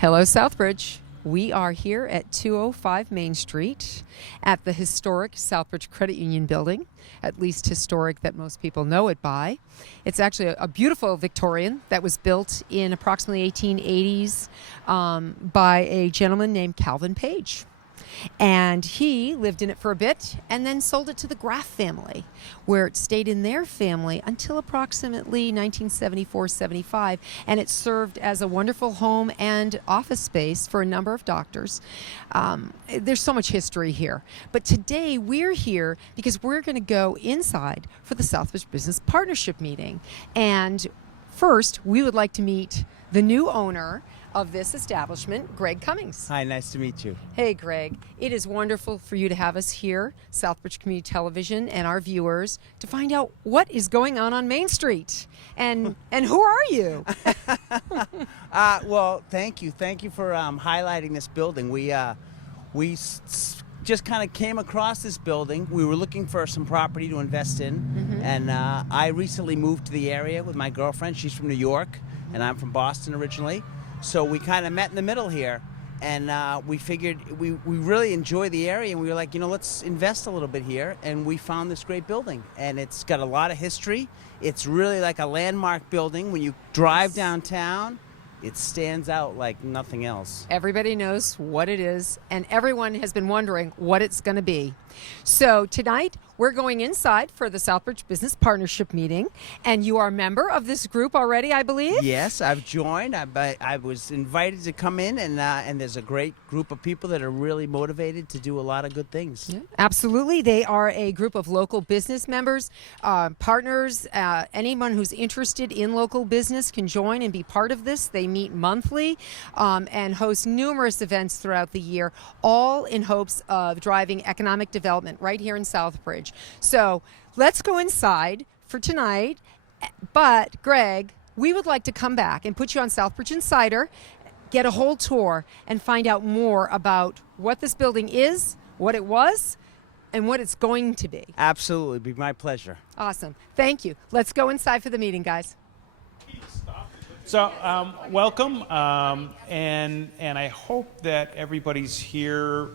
Hello, Southbridge. We are here at 205 Main Street at the historic Southbridge Credit Union building, at least historic that most people know it by. It's actually a beautiful Victorian that was built in approximately 1880s by a gentleman named Calvin Page. And he lived in it for a bit and then sold it to the Graff family, where it stayed in their family until approximately 1974-75, and it served as a wonderful home and office space for a number of doctors. There's so much history here. But today we're here because we're going to go inside for the Southbridge Business Partnership meeting. And first, we would like to meet the new owner of this establishment, Greg Cummings. Hi, nice to meet you. Hey, Greg. It is wonderful for you to have us here, Southbridge Community Television, and our viewers, to find out what is going on Main Street. And who are you? Well, thank you. Thank you for highlighting this building. We just kind of came across this building. We were looking for some property to invest in, and I recently moved to the area with my girlfriend. She's from New York, and I'm from Boston originally. So we kind of met in the middle here, and we figured we really enjoy the area, and we were like, let's invest a little bit here, and we found this great building, and it's got a lot of history. It's really like a landmark building. When you drive downtown, it stands out like nothing else. Everybody knows what it is, and everyone has been wondering what it's going to be. So tonight, we're going inside for the Southbridge Business Partnership meeting, and you are a member of this group already, I believe? Yes, I've joined. I was invited to come in, and there's a great group of people that are really motivated to do a lot of good things. Yeah, absolutely. They are a group of local business members, partners. Anyone who's interested in local business can join and be part of this. They meet monthly and host numerous events throughout the year, all in hopes of driving economic development right here in Southbridge. So let's go inside for tonight. But, Greg, we would like to come back and put you on Southbridge Insider, get a whole tour, and find out more about what this building is, what it was, and what it's going to be. Absolutely. It'd be my pleasure. Awesome. Thank you. Let's go inside for the meeting, guys. So welcome, and I hope that everybody's here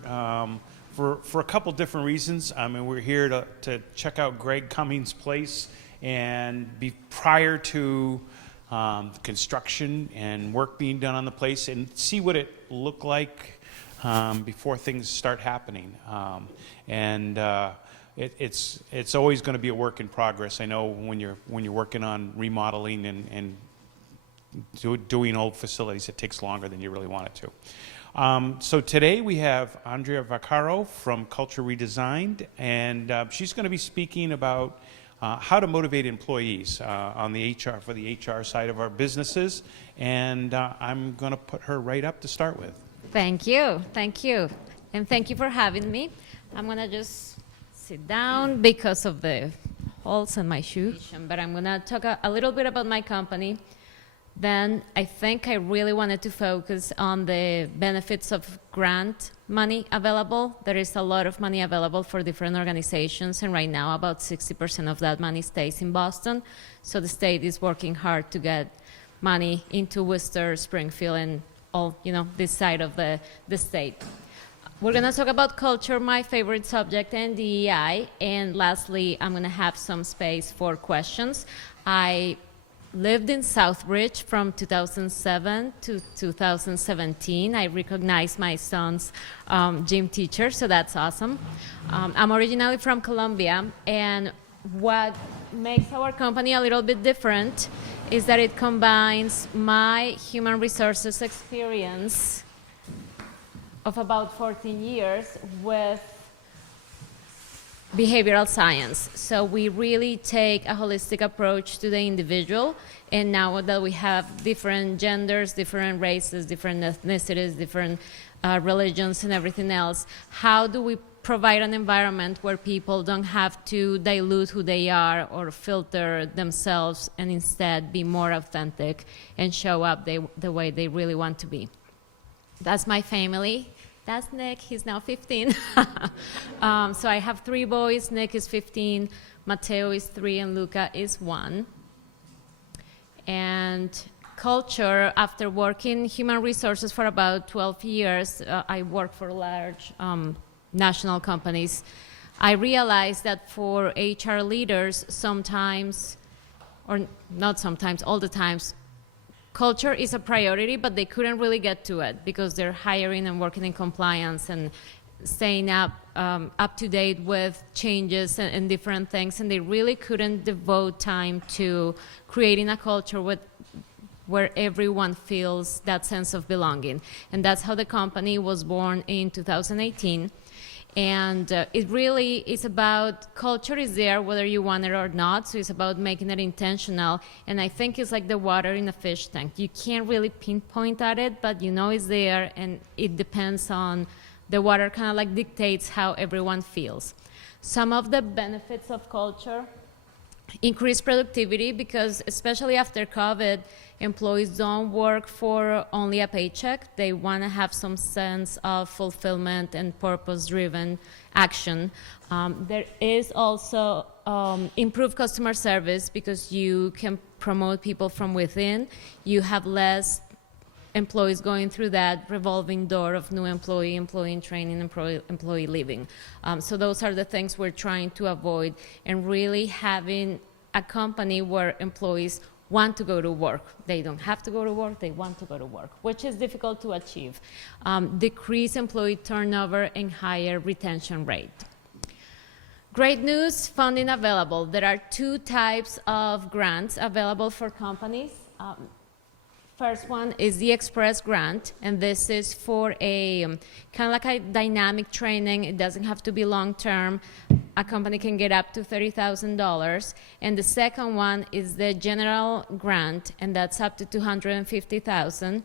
for a couple different reasons. I mean, we're here to check out Greg Cummings' place and be prior to construction and work being done on the place and see what it looked like before things start happening. It's always going to be a work in progress. I know when you're working on remodeling and doing old facilities, it takes longer than you really want it to. So today we have Andrea Vaccaro from Culture Redesigned, and she's going to be speaking about how to motivate employees on the HR for the HR side of our businesses, and I'm going to put her right up to start with. Thank you, and thank you for having me. I'm going to just sit down because of the holes in my shoe, but I'm going to talk a little bit about my company. Then I think I really wanted to focus on the benefits of grant money available. There is a lot of money available for different organizations, and right now about 60% of that money stays in Boston. So the state is working hard to get money into Worcester, Springfield, and all, this side of the state. We're going to talk about culture, my favorite subject, and DEI. And lastly, I'm going to have some space for questions. I lived in Southbridge from 2007 to 2017. I recognized my son's gym teacher, so that's awesome. I'm originally from Colombia, and what makes our company a little bit different is that it combines my human resources experience of about 14 years with behavioral science. So we really take a holistic approach to the individual, and now that we have different genders, different races, different ethnicities, different religions and everything else, how do we provide an environment where people don't have to dilute who they are or filter themselves and instead be more authentic and show up the way they really want to be? That's my family. That's Nick, he's now 15. So I have 3 boys, Nick is 15, Mateo is 3, and Luca is 1. And culture, after working human resources for about 12 years, I work for large national companies. I realized that for HR leaders, sometimes, or not sometimes, all the times, culture is a priority, but they couldn't really get to it because they're hiring and working in compliance and staying up to date with changes and different things, and they really couldn't devote time to creating a culture where everyone feels that sense of belonging. And that's how the company was born in 2018. And it really is about, culture is there whether you want it or not, so it's about making it intentional. And I think it's like the water in a fish tank. You can't really pinpoint at it, but you know it's there, and it depends on the water, kind of like dictates how everyone feels. Some of the benefits of culture: increased productivity, because especially after COVID, employees don't work for only a paycheck. They want to have some sense of fulfillment and purpose-driven action. There is also improved customer service, because you can promote people from within. You have less employees going through that revolving door of new employee in training, employee leaving. So those are the things we're trying to avoid, and really having a company where employees want to go to work. They don't have to go to work, they want to go to work, which is difficult to achieve. Decrease employee turnover and higher retention rate. Great news, funding available. There are 2 types of grants available for companies. First one is the Express Grant, and this is for a kind of like a dynamic training. It doesn't have to be long-term. A company can get up to $30,000. And the second one is the General Grant, and that's up to $250,000.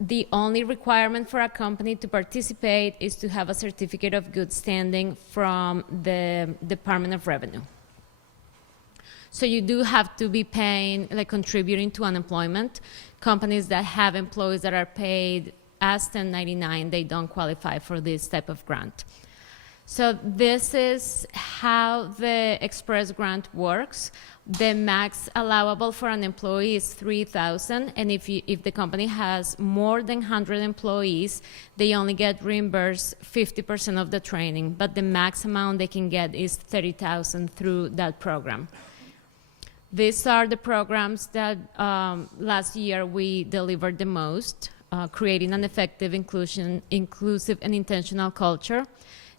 The only requirement for a company to participate is to have a certificate of good standing from the Department of Revenue. So you do have to be paying, like contributing to unemployment. Companies that have employees that are paid as 1099, they don't qualify for this type of grant. So this is how the Express Grant works. The max allowable for an employee is $3,000, and if the company has more than 100 employees, they only get reimbursed 50% of the training, but the max amount they can get is $30,000 through that program. These are the programs that last year we delivered the most: creating an effective, inclusive and intentional culture,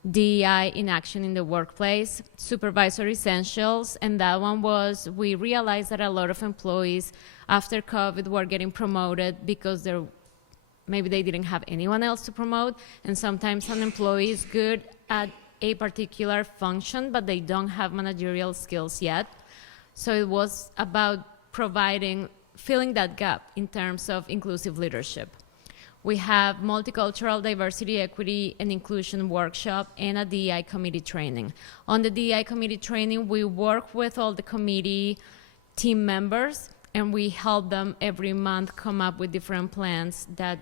DEI in action in the workplace, supervisory essentials, and that one was, we realized that a lot of employees after COVID were getting promoted because maybe they didn't have anyone else to promote, and sometimes an employee is good at a particular function, but they don't have managerial skills yet. So it was about filling that gap in terms of inclusive leadership. We have multicultural diversity, equity, and inclusion workshop and a DEI committee training. On the DEI committee training, we work with all the committee team members, and we help them every month come up with different plans that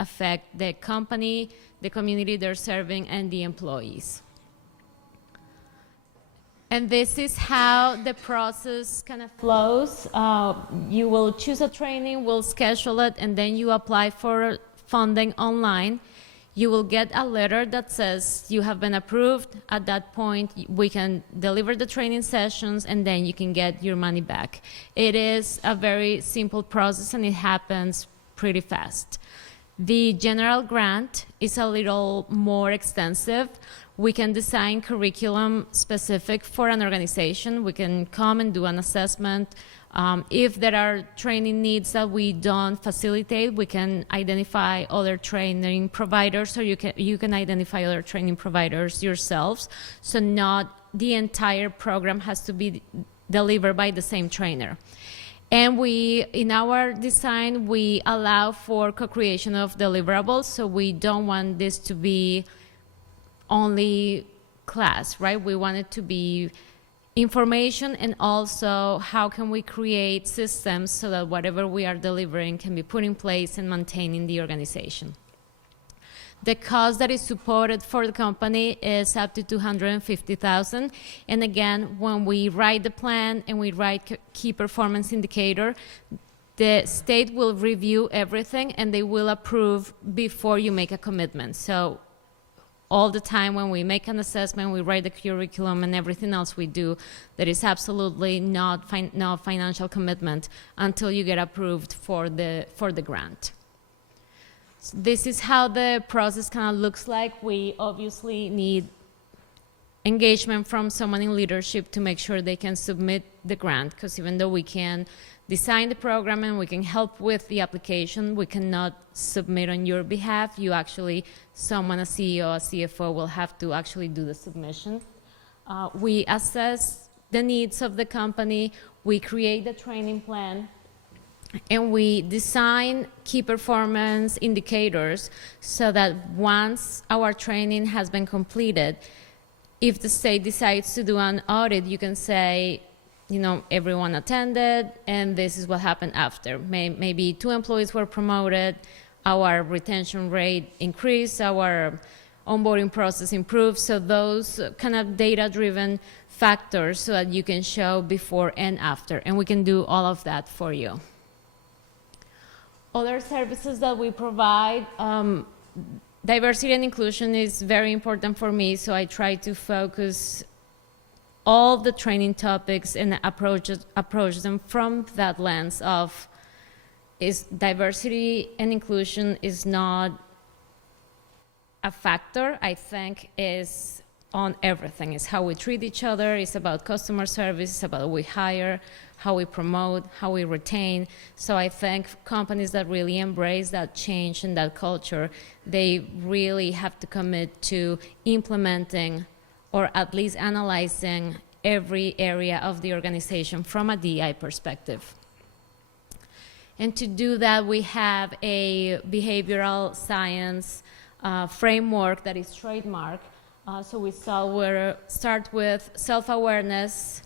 affect the company, the community they're serving, and the employees. And this is how the process kind of flows. You will choose a training, we'll schedule it, and then you apply for funding online. You will get a letter that says you have been approved. At that point, we can deliver the training sessions, and then you can get your money back. It is a very simple process, and it happens pretty fast. The General Grant is a little more extensive. We can design curriculum specific for an organization. We can come and do an assessment. If there are training needs that we don't facilitate, we can identify other training providers, or you can identify other training providers yourselves. So not the entire program has to be delivered by the same trainer. And in our design, we allow for co-creation of deliverables, so we don't want this to be only class, right? We want it to be information, and also how can we create systems so that whatever we are delivering can be put in place and maintained in the organization. The cost that is supported for the company is up to $250,000. And again, when we write the plan and we write key performance indicator, the state will review everything and they will approve before you make a commitment. So all the time when we make an assessment, we write the curriculum and everything else we do, there is absolutely no financial commitment until you get approved for the grant. So this is how the process kind of looks like. We obviously need engagement from someone in leadership to make sure they can submit the grant, because even though we can design the program and we can help with the application, we cannot submit on your behalf. You actually, someone, a CEO, a CFO, will have to actually do the submission. We assess the needs of the company, we create the training plan, and we design key performance indicators so that once our training has been completed, if the state decides to do an audit, you can say, you know, everyone attended, and this is what happened after. Maybe 2 employees were promoted, our retention rate increased, our onboarding process improved. So those kind of data-driven factors so that you can show before and after, and we can do all of that for you. Other services that we provide, diversity and inclusion is very important for me, so I try to focus all the training topics and approach them from that lens of, is diversity and inclusion is not a factor. I think is on everything. It's how we treat each other. It's about customer service. It's about what we hire, how we promote, how we retain. So I think companies that really embrace that change and that culture, they really have to commit to implementing or at least analyzing every area of the organization from a DI perspective. And to do that, we have a behavioral science framework that is trademark. So we start with self-awareness,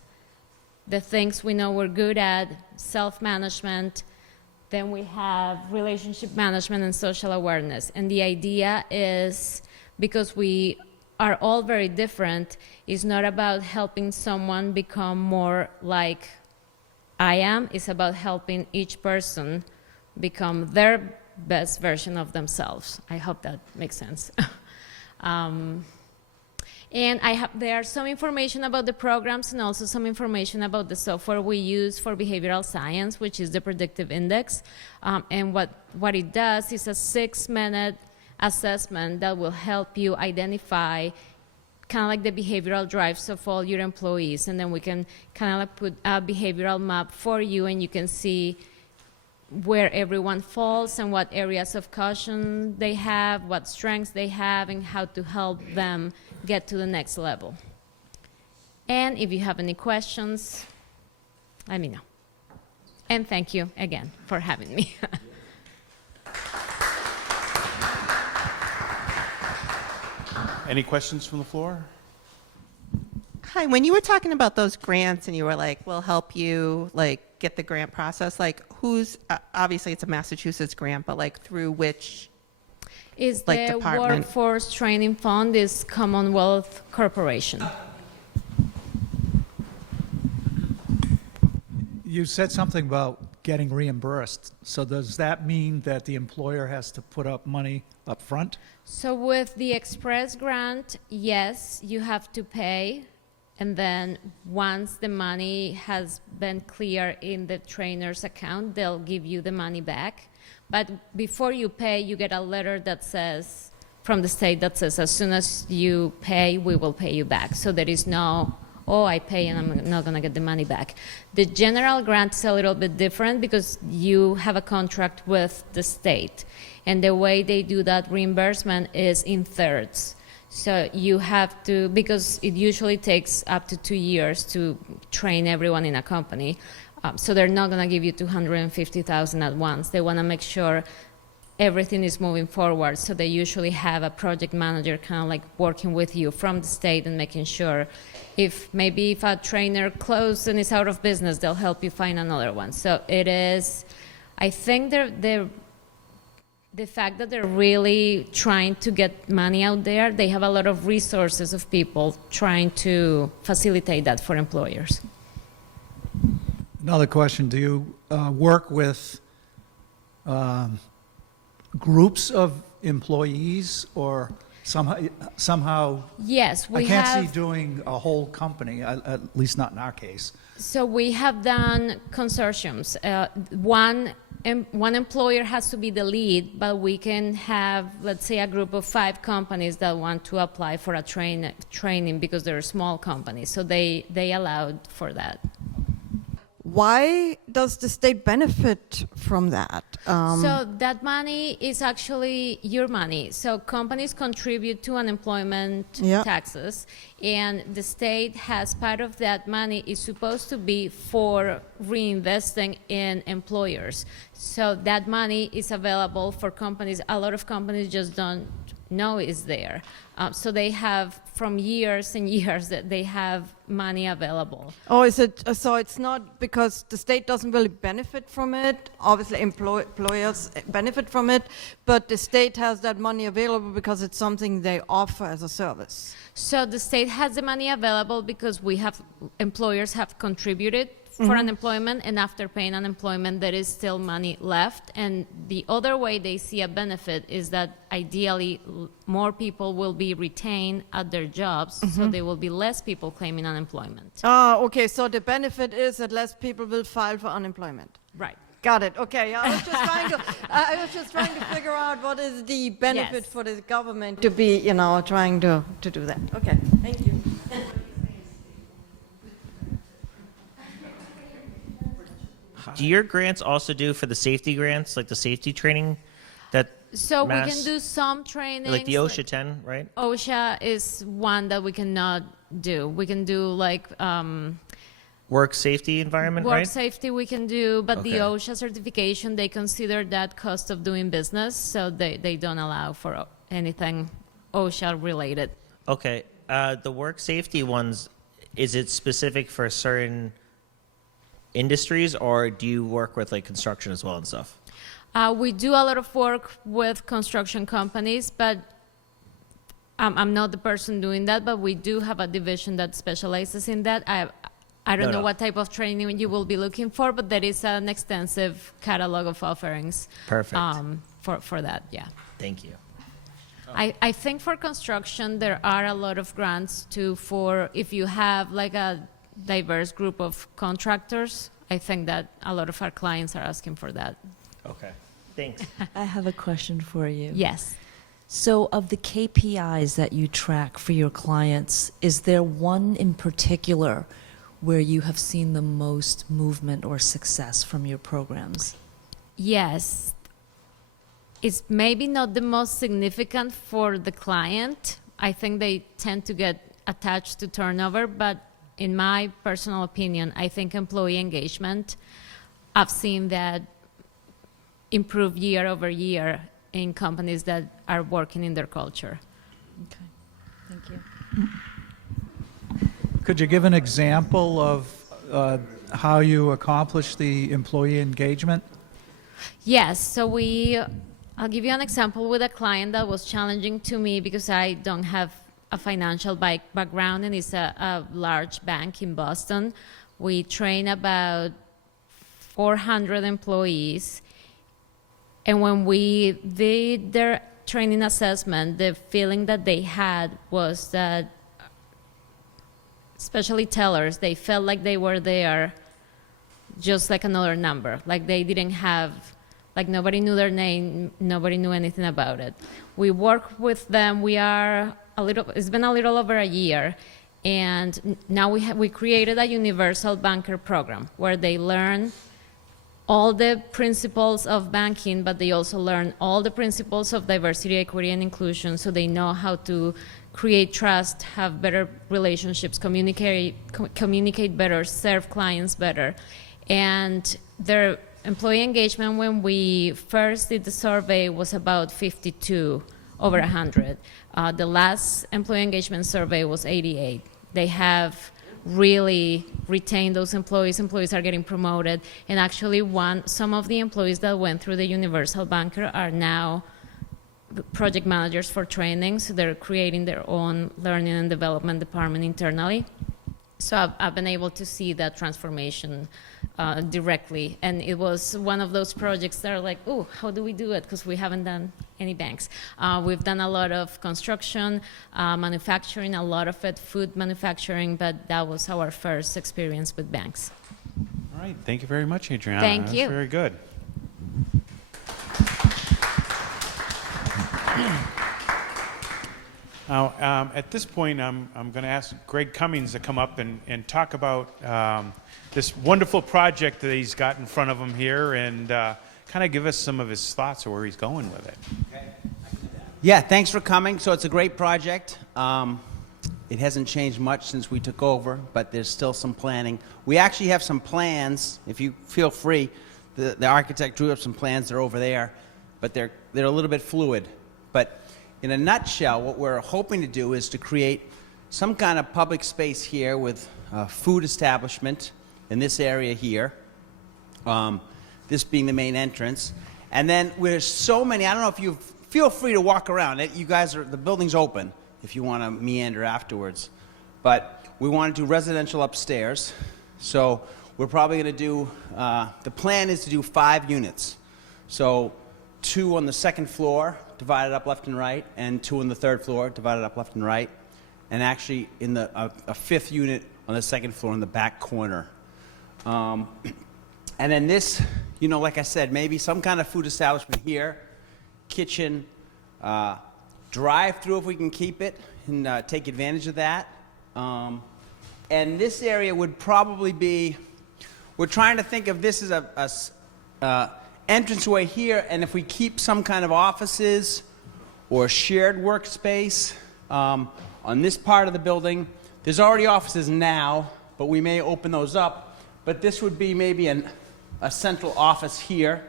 the things we know we're good at, self-management. Then we have relationship management and social awareness. And the idea is, because we are all very different, is not about helping someone become more like I am. It's about helping each person become their best version of themselves. I hope that makes sense. And there are some information about the programs and also some information about the software we use for behavioral science, which is the predictive index. And what it does is a 6-minute assessment that will help you identify kind of like the behavioral drives of all your employees. And then we can kind of like put a behavioral map for you, and you can see where everyone falls and what areas of caution they have, what strengths they have, and how to help them get to the next level. And if you have any questions, let me know. And thank you again for having me. Any questions from the floor? Hi, when you were talking about those grants and you were like, we'll help you like get the grant process, like who's, obviously it's a Massachusetts grant, but like through which Is like the department? Workforce Training Fund is Commonwealth Corporation. You said something about getting reimbursed. So does that mean that the employer has to put up money up front? So with the Express grant, yes, you have to pay. And then once the money has been clear in the trainer's account, they'll give you the money back. But before you pay, you get a letter that says, from the state that says, as soon as you pay, we will pay you back. So there is no, oh, I pay and I'm not going to get the money back. The general grant is a little bit different because you have a contract with the state. And the way they do that reimbursement is in thirds. So you have to, because it usually takes up to 2 years to train everyone in a company. So they're not going to give you $250,000 at once. They want to make sure everything is moving forward. So they usually have a project manager kind of like working with you from the state and making sure if a trainer closes and is out of business, they'll help you find another one. So it is, I think the fact that they're really trying to get money out there, they have a lot of resources of people trying to facilitate that for employers. Another question, do you work with groups of employees, or somehow? Yes, we I can't have. see doing a whole company, at least not in our case. So we have done consortiums. One employer has to be the lead, but we can have, let's say, a group of 5 companies that want to apply for a training because they're small companies. So they allowed for that. Why does the state benefit from that? So that money is actually your money. So companies contribute to unemployment Yeah. taxes, and the state has part of that money is supposed to be for reinvesting in employers. So that money is available for companies. A lot of companies just don't know is there. So they have from years and years that they have money available. Oh, is it so? It's not because the state doesn't really benefit from it. Obviously, employers benefit from it, but the state has that money available because it's something they offer as a service. So the state has the money available because employers have contributed for unemployment, and after paying unemployment, there is still money left. And the other way they see a benefit is that ideally more people will be retained at their jobs, so there will be less people claiming unemployment. Ah, okay. So the benefit is that less people will file for unemployment. Right. Got it. Okay. I was just trying to. I was just trying to figure out what is the benefit Yes. for the government to be, trying to do that. Okay. Thank you. Do your grants also do for the safety grants, like the safety training? So we Mass- can do some training. Like the OSHA 10, right? OSHA is one that we cannot do. We can do like Work safety environment, work right? safety we can do, but the Okay. OSHA certification, they consider that cost of doing business, so they don't allow for anything OSHA related. Okay. The work safety ones, is it specific for certain industries, or do you work with like construction as well and stuff? We do a lot of work with construction companies, but I'm not the person doing that, but we do have a division that specializes in that. I don't know what type of training you will be looking for, but there is an extensive catalog of offerings. Perfect. For that, yeah. Thank you. I think for construction, there are a lot of grants too for if you have like a diverse group of contractors. I think that a lot of our clients are asking for that. Okay. Thanks. I have a question for you. Yes. So, of the KPIs that you track for your clients, is there one in particular where you have seen the most movement or success from your programs? Yes. It's maybe not the most significant for the client. I think they tend to get attached to turnover, but in my personal opinion, I think employee engagement, I've seen that improve year over year in companies that are working in their culture. Okay, thank you. Could you give an example of how you accomplish the employee engagement? Yes, so I'll give you an example with a client that was challenging to me because I don't have a financial background, and it's a large bank in Boston. We train about 400 employees, and when we did their training assessment, the feeling that they had was that, especially tellers, they felt like they were there just like another number, like they didn't have, like nobody knew their name, nobody knew anything about it. We work with them. It's been a little over a year, and now we created a universal banker program where they learn all the principles of banking, but they also learn all the principles of diversity, equity, and inclusion, so they know how to create trust, have better relationships, communicate better, serve clients better. And their employee engagement when we first did the survey was about 52 over 100. The last employee engagement survey was 88. They have really retained those employees. Employees are getting promoted. And actually some of the employees that went through the Universal Banker are now project managers for training, so they're creating their own learning and development department internally. So I've been able to see that transformation directly. And it was one of those projects that are like, oh, how do we do it? Because we haven't done any banks. We've done a lot of construction, manufacturing, a lot of it food manufacturing, but that was our first experience with banks. All right, thank you very much, Adriana. Thank That's you. very good. Now, at this point, I'm going to ask Greg Cummings to come up and talk about this wonderful project that he's got in front of him here and kind of give us some of his thoughts of where he's going with it. Yeah, thanks for coming. So it's a great project. It hasn't changed much since we took over, but there's still some planning. We actually have some plans. If you feel free, the architect drew up some plans. They're over there, but they're a little bit fluid. But in a nutshell, what we're hoping to do is to create some kind of public space here with a food establishment in this area here, this being the main entrance. And then there's so many, I don't know if you feel free to walk around. You guys the building's open if you want to meander afterwards. But we want to do residential upstairs. So we're probably going to do, the plan is to do 5 units. So 2 on the second floor, divided up left and right, and 2 on the third floor, divided up left and right, and actually in a 5th unit on the second floor in the back corner. And then this, like I said, maybe some kind of food establishment here, kitchen, drive-through if we can keep it and take advantage of that. And this area would probably be, we're trying to think of this as a entranceway here, and if we keep some kind of offices or shared workspace on this part of the building, there's already offices now, but we may open those up. But this would be maybe a central office here,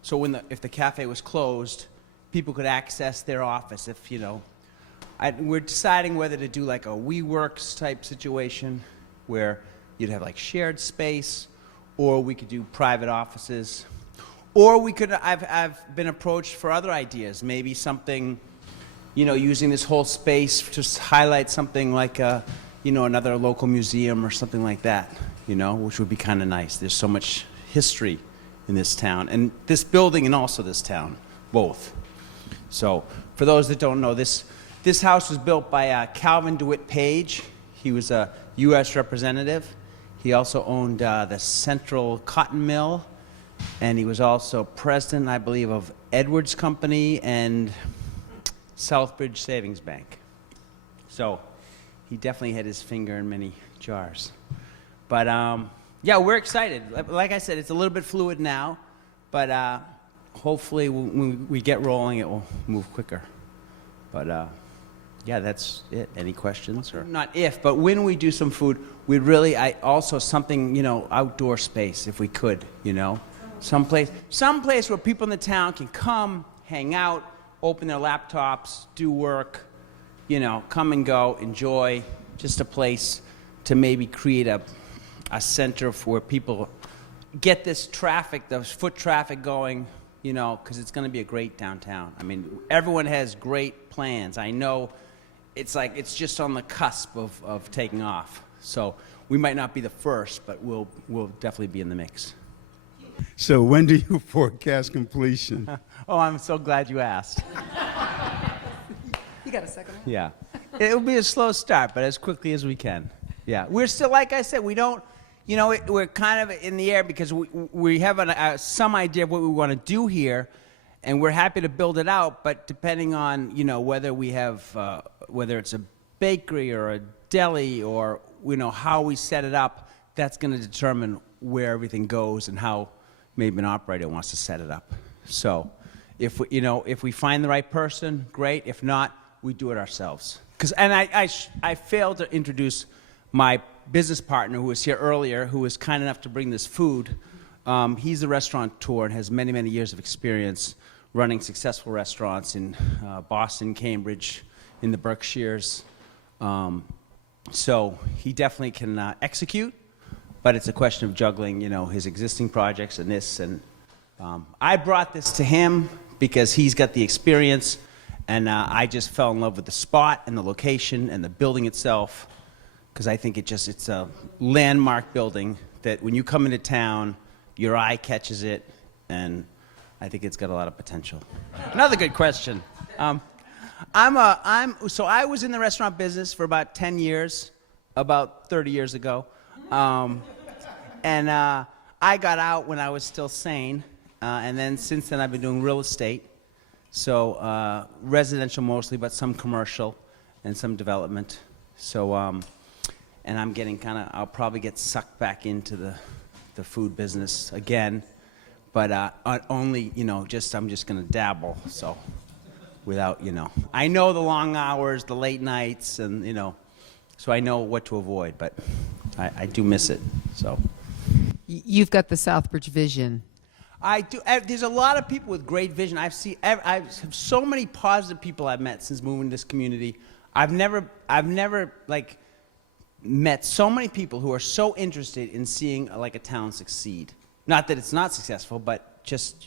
so if the cafe was closed, people could access their office. If we're deciding whether to do like a WeWorks type situation, where you'd have like shared space, or we could do private offices. Or we could, I've been approached for other ideas, maybe something, using this whole space to highlight something like another local museum or something like that, which would be kind of nice. There's so much history in this town, and this building and also this town, both. So for those that don't know, this house was built by Calvin DeWitt Page. He was a U.S. representative. He also owned the Central Cotton Mill, and he was also president, I believe, of Edwards Company and Southbridge Savings Bank. So he definitely had his finger in many jars. But yeah, we're excited. Like I said, it's a little bit fluid now, but hopefully when we get rolling, it will move quicker. But yeah, that's it. Any questions? Or not if, but when we do some food, we'd really, also something, outdoor space if we could, Someplace where people in the town can come, hang out, open their laptops, do work, come and go, enjoy, just a place to maybe create a center where people get this traffic, the foot traffic going, because it's going to be a great downtown. I mean, everyone has great plans. I know it's just on the cusp of taking off. So we might not be the first, but we'll definitely be in the mix. So when do you forecast completion? Oh, I'm so glad you asked. You got a second one? Yeah. It'll be a slow start, but as quickly as we can. Yeah. We're still, like I said, we don't, we're kind of in the air because we have some idea of what we want to do here, and we're happy to build it out, but depending on, whether we have, whether it's a bakery or a deli or, how we set it up, that's going to determine where everything goes and how maybe an operator wants to set it up. So if we find the right person, great. If not, we do it ourselves. And I failed to introduce my business partner who was here earlier, who was kind enough to bring this food. He's a restaurateur and has many, many years of experience running successful restaurants in Boston, Cambridge, in the Berkshires. So he definitely can execute. But it's a question of juggling, his existing projects and this. And I brought this to him because he's got the experience, and I just fell in love with the spot and the location and the building itself. because I think it's a landmark building that when you come into town, your eye catches it, and I think it's got a lot of potential. Another good question. So I was in the restaurant business for about 10 years, about 30 years ago. And I got out when I was still sane. And then since then, I've been doing real estate. So residential mostly, but some commercial and some development. So, and I'm getting I'll probably get sucked back into the food business again. But only, I'm just going to dabble. So without, I know the long hours, the late nights, and, so I know what to avoid. But I do miss it, so. You've got the Southbridge vision. I do. There's a lot of people with great vision. I have so many positive people I've met since moving to this community. I've never like met so many people who are so interested in seeing a town succeed. Not that it's not successful, but just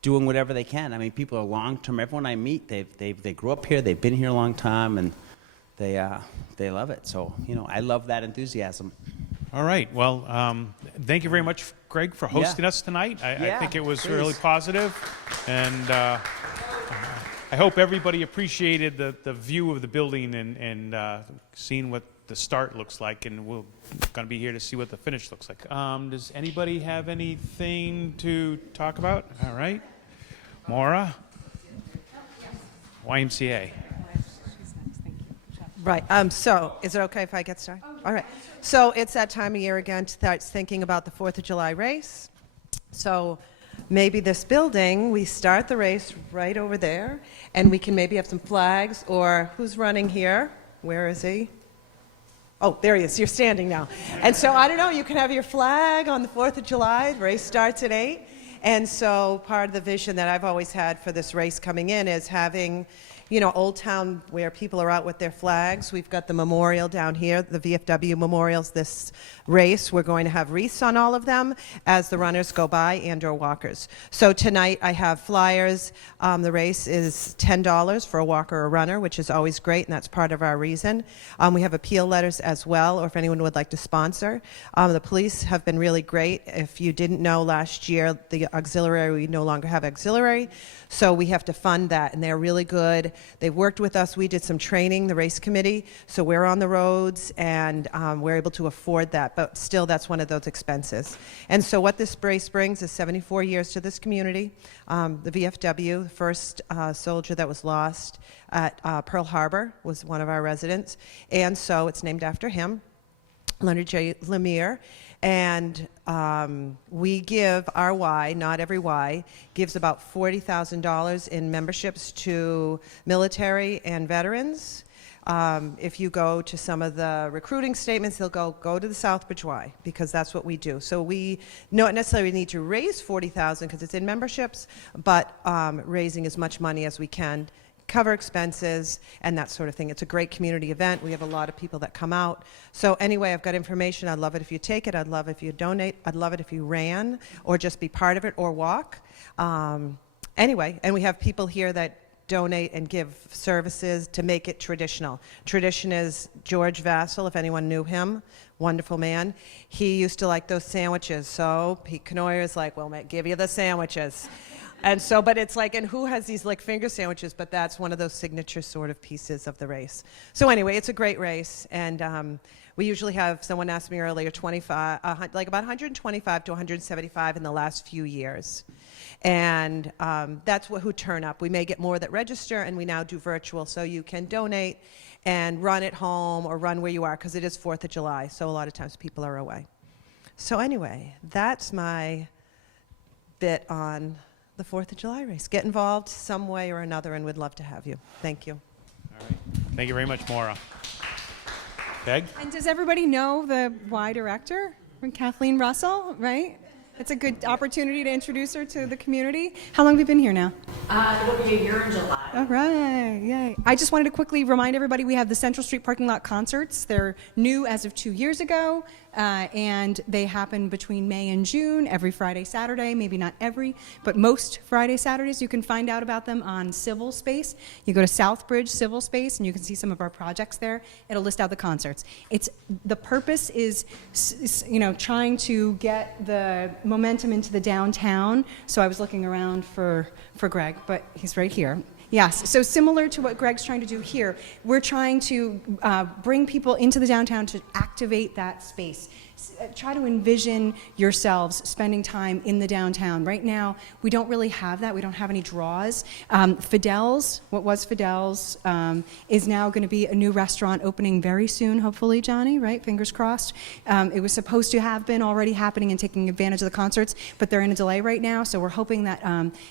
doing whatever they can. I mean, people are long term. Everyone I meet, they grew up here. They've been here a long time, and they love it. So I love that enthusiasm. All right. Well, thank you very much, Greg, for hosting us tonight. I think it was really positive, and I hope everybody appreciated the view of the building and seeing what the start looks like, and we're going to be here to see what the finish looks like. Does anybody have anything to talk about? All right. Maura? YMCA. Right. So, is it okay if I get started? All right. So, it's that time of year again to start thinking about the 4th of July race. So, maybe this building, we start the race right over there, and we can maybe have some flags, or who's running here? Where is he? Oh, there he is. You're standing now. And so, I don't know, you can have your flag on the 4th of July. The race starts at 8. And so, part of the vision that I've always had for this race coming in is having Old Town where people are out with their flags. We've got the memorial down here, the VFW memorials this race. We're going to have wreaths on all of them as the runners go by and or walkers. So tonight I have flyers. The race is $10 for a walker or a runner, which is always great, and that's part of our reason. We have appeal letters as well, or if anyone would like to sponsor. The police have been really great. If you didn't know, last year the auxiliary, we no longer have auxiliary, so we have to fund that, and they're really good. They've worked with us. We did some training, the race committee, so we're on the roads, and we're able to afford that, but still that's one of those expenses. And so what this race brings is 74 years to this community. The VFW, the first soldier that was lost at Pearl Harbor, was one of our residents, and so it's named after him, Leonard J. Lemire. And we give our Y, not every Y, gives about $40,000 in memberships to military and veterans. If you go to some of the recruiting statements, they'll go to the Southbridge Y, because that's what we do. So we not necessarily need to raise $40,000 because it's in memberships, but raising as much money as we can, cover expenses and that sort of thing. It's a great community event. We have a lot of people that come out. So anyway, I've got information. I'd love it if you take it. I'd love it if you donate. I'd love it if you ran or just be part of it or walk. Anyway, and we have people here that donate and give services to make it traditional. Tradition is George Vassell, if anyone knew him, wonderful man. He used to like those sandwiches, so Pete Knoyer is like, we'll give you the sandwiches. And so, but it's like, and who has these finger sandwiches? But that's one of those signature sort of pieces of the race. So anyway, it's a great race, and we usually have, someone asked me earlier, 25, about 125 to 175 in the last few years. And that's who turn up. We may get more that register, and we now do virtual, so you can donate and run at home or run where you are, because it is 4th of July, so a lot of times people are away. So anyway, that's my bit on the 4th of July race. Get involved some way or another, and we'd love to have you. Thank you. All right. Thank you very much, Maura. Peg? And does everybody know the Y director? Kathleen Russell, right? It's a good opportunity to introduce her to the community. How long have you been here now? It'll be a year in July. All right, yay. I just wanted to quickly remind everybody we have the Central Street parking lot concerts. They're new as of 2 years ago, and they happen between May and June, every Friday, Saturday, maybe not every, but most Friday, Saturdays. You can find out about them on Civil Space. You go to Southbridge Civil Space, and you can see some of our projects there. It'll list out the concerts. The purpose is, trying to get the momentum into the downtown. So I was looking around for Greg, but he's right here. Yes, so similar to what Greg's trying to do here, we're trying to bring people into the downtown to activate that space. Try to envision yourselves spending time in the downtown. Right now, we don't really have that. We don't have any draws. Fidel's, what was Fidel's, is now going to be a new restaurant opening very soon, hopefully, Johnny, right? Fingers crossed. It was supposed to have been already happening and taking advantage of the concerts, but they're in a delay right now, so we're hoping that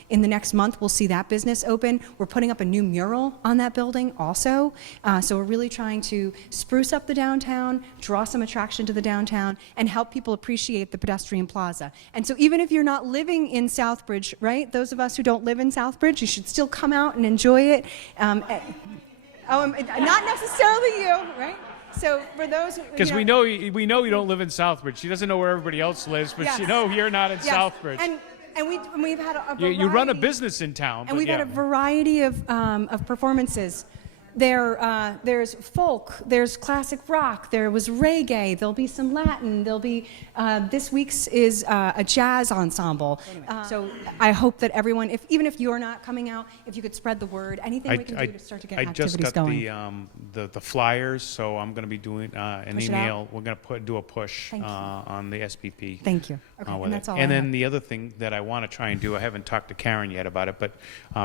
in the next month we'll see that business open. We're putting up a new mural on that building also, so we're really trying to spruce up the downtown, draw some attraction to the downtown, and help people appreciate the pedestrian plaza. And so even if you're not living in Southbridge, right, those of us who don't live in Southbridge, you should still come out and enjoy it. Not necessarily you, right? So for those, because we know you don't live in Southbridge. She doesn't know where everybody else lives, but Yes. You're not in Yes. Southbridge. And we've had a variety, You run a business in town, and we've had a variety of performances. There's folk, there's classic rock, there was reggae, there'll be some Latin, there'll be, this week's is a jazz ensemble. So I hope that everyone, even if you're not coming out, if you could spread the word, anything we can do to start to get activities going. I just got the flyers, so I'm going to be doing an Push it email. out? We're going to do a push Thank you. on the SPP. Thank you. Okay, with and it. that's all And I then have. the other thing that I want to try and do, I haven't talked to Karen yet about it, but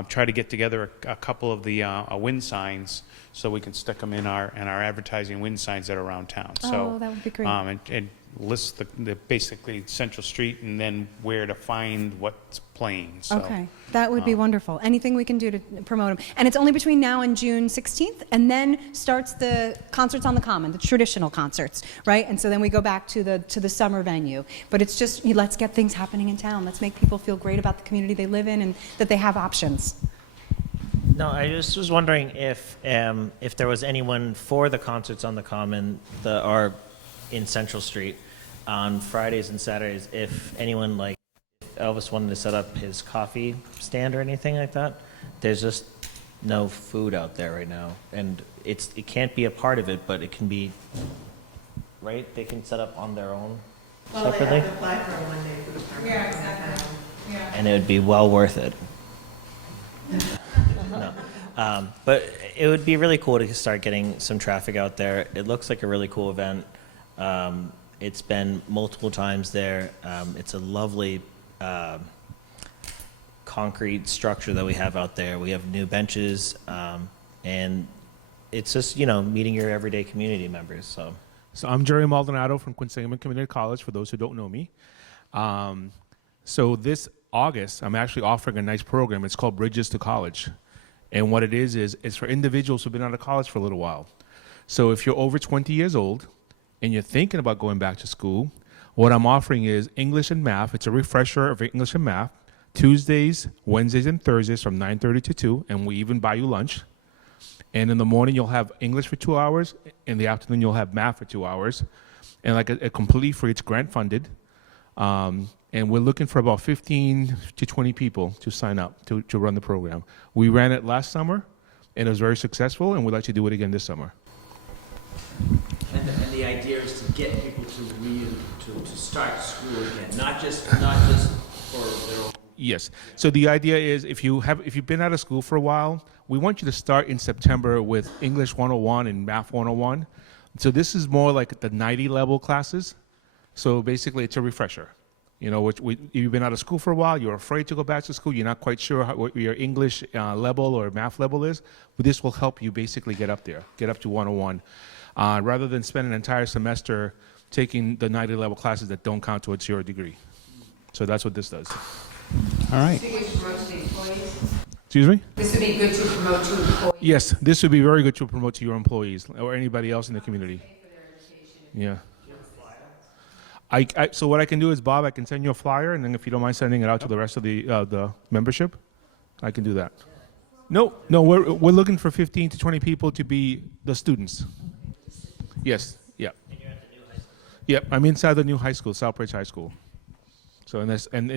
try to get together a couple of the wind signs so we can stick them in our advertising wind signs that are around town. So, that would be great. And list the basically Central Street and then where to find what's playing. So, Okay, that would be wonderful. Anything we can do to promote them. And it's only between now and June 16th, and then starts the concerts on the Common, the traditional concerts, right? And so then we go back to the summer venue. But it's just, let's get things happening in town. Let's make people feel great about the community they live in and that they have options. No, I just was wondering if there was anyone for the concerts on the Common or in Central Street on Fridays and Saturdays, if anyone if Elvis wanted to set up his coffee stand or anything like that. There's just no food out there right now, and it can't be a part of it, but it can be, right? They can set up on their own separately. They have to apply for a one-day food permit. Yeah, exactly. Yeah. And it would be well worth it. No. But it would be really cool to start getting some traffic out there. It looks like a really cool event. It's been multiple times there. It's a lovely concrete structure that we have out there. We have new benches, and it's just, meeting your everyday community members. So I'm Jerry Maldonado from Quincy Community College, for those who don't know me. So this August, I'm actually offering a nice program. It's called Bridges to College. And what it is it's for individuals who've been out of college for a little while. So if you're over 20 years old and you're thinking about going back to school, what I'm offering is English and math. It's a refresher of English and math, Tuesdays, Wednesdays, and Thursdays from 9:30 to 2, and we even buy you lunch. And in the morning, you'll have English for 2 hours. In the afternoon, you'll have math for 2 hours. And a completely free, it's grant funded. And we're looking for about 15 to 20 people to sign up to run the program. We ran it last summer, and it was very successful, and we'd like to do it again this summer. And the idea is to get people to start school again, not just for their own. Yes. So the idea is if you've been out of school for a while, we want you to start in September with English 101 and Math 101. So this is more like the 90 level classes. So basically, it's a refresher. You've been out of school for a while, you're afraid to go back to school, you're not quite sure what your English level or math level is, but this will help you basically get up there, get up to 101. Rather than spend an entire semester taking the 90 level classes that don't count towards your degree. So that's what this does. All right. Excuse me? This would be good to promote to employees. Yes, this would be very good to promote to your employees or anybody else in the community. Yeah. So what I can do is, Bob, I can send you a flyer, and then if you don't mind sending it out to the rest of the membership, I can do that. No, we're looking for 15 to 20 people to be the students. Yes, yeah. And you're at the new high school? Yep, I'm inside the new high school, Southbridge High School. So and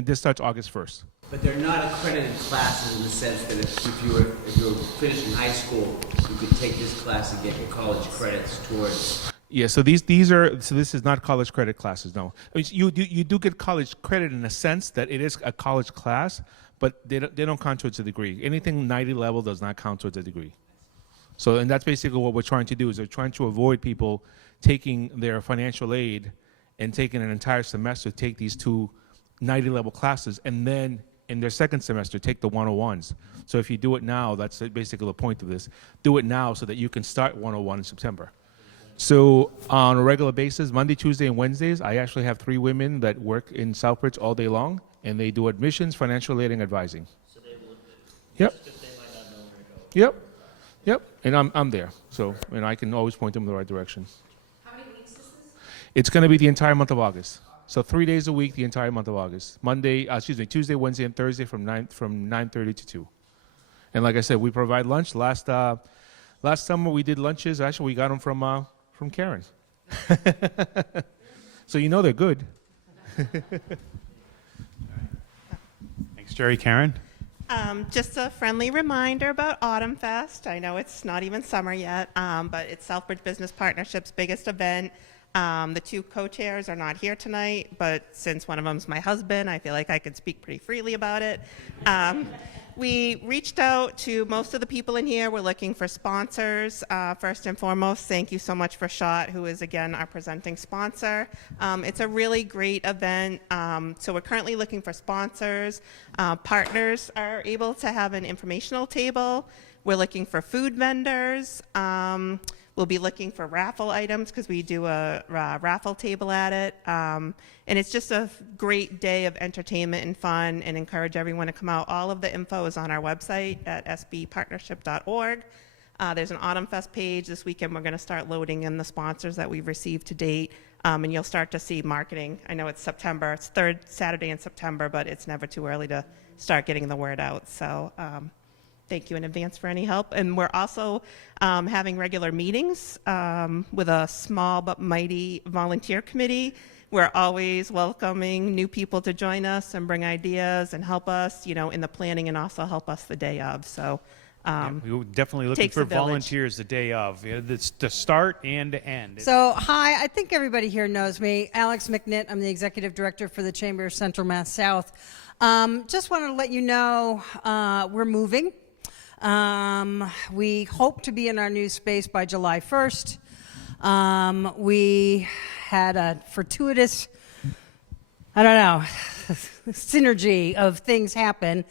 this starts August 1st. But they're not accredited classes in the sense that if you were finishing high school, you could take this class and get your college credits towards. Yeah, so this is not college credit classes, no. I mean, you do get college credit in a sense that it is a college class, but they don't count towards a degree. Anything 90 level does not count towards a degree. So, and that's basically what we're trying to do, is we're trying to avoid people taking their financial aid and taking an entire semester to take these two 90 level classes, and then in their second semester take the 101s. So if you do it now, that's basically the point of this. Do it now so that you can start 101 in September. So on a regular basis, Monday, Tuesday, and Wednesdays, I actually have 3 women that work in Southbridge all day long, and they do admissions, financial aid, and advising. So they would. Yep. Just if they might not know where to go. Yep. And I'm there. So, and I can always point them in the right direction. How many weeks is this? It's going to be the entire month of August. So 3 days a week, the entire month of August. Tuesday, Wednesday, and Thursday from 9:30 to 2. And like I said, we provide lunch. Last summer we did lunches. Actually, we got them from Karen. So you know they're good. Thanks, Jerry. Karen? Just a friendly reminder about Autumn Fest. I know it's not even summer yet, but it's Southbridge Business Partnership's biggest event. The 2 co-chairs are not here tonight, but since one of them's my husband, I feel like I could speak pretty freely about it. We reached out to most of the people in here. We're looking for sponsors. First and foremost, thank you so much for Shot, who is, again, our presenting sponsor. It's a really great event. So we're currently looking for sponsors. Partners are able to have an informational table. We're looking for food vendors. We'll be looking for raffle items because we do a raffle table at it. And it's just a great day of entertainment and fun, and encourage everyone to come out. All of the info is on our website at sbpartnership.org. There's an Autumn Fest page. This weekend we're going to start loading in the sponsors that we've received to date. And you'll start to see marketing. I know it's September. It's 3rd Saturday in September, but it's never too early to start getting the word out. So thank you in advance for any help. And we're also having regular meetings with a small but mighty volunteer committee. We're always welcoming new people to join us and bring ideas and help us, in the planning, and also help us the day of. So We were definitely looking Takes a for village. volunteers the day of. It's to start and to end. So, hi, I think everybody here knows me. Alex McNitt, I'm the Executive Director for the Chamber of Central Mass South. Just wanted to let you know we're moving. We hope to be in our new space by July 1st. We had a fortuitous, synergy of things happen.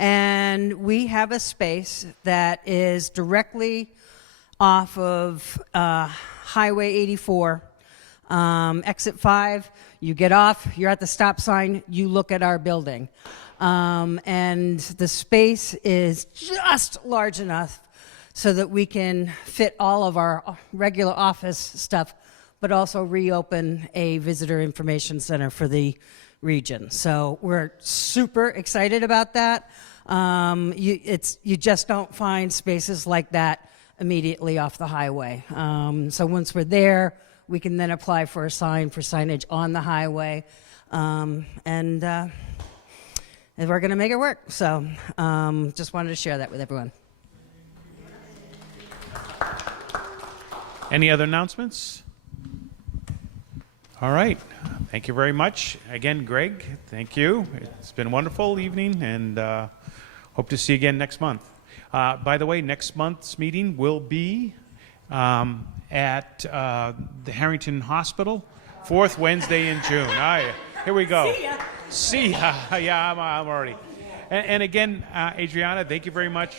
And we have a space that is directly off of Highway 84, exit 5. You get off, you're at the stop sign, you look at our building. And the space is just large enough so that we can fit all of our regular office stuff, but also reopen a visitor information center for the region. So we're super excited about that. You just don't find spaces like that immediately off the highway. So once we're there, we can then apply for a sign for signage on the highway, and we're going to make it work. So just wanted to share that with everyone. Any other announcements? All right. Thank you very much. Again, Greg, thank you. It's been a wonderful evening, and hope to see you again next month. By the way, next month's meeting will be at the Harrington Hospital, 4th Wednesday in June. All right, here we go. See ya. See ya. Yeah, I'm already. And again, Adriana, thank you very much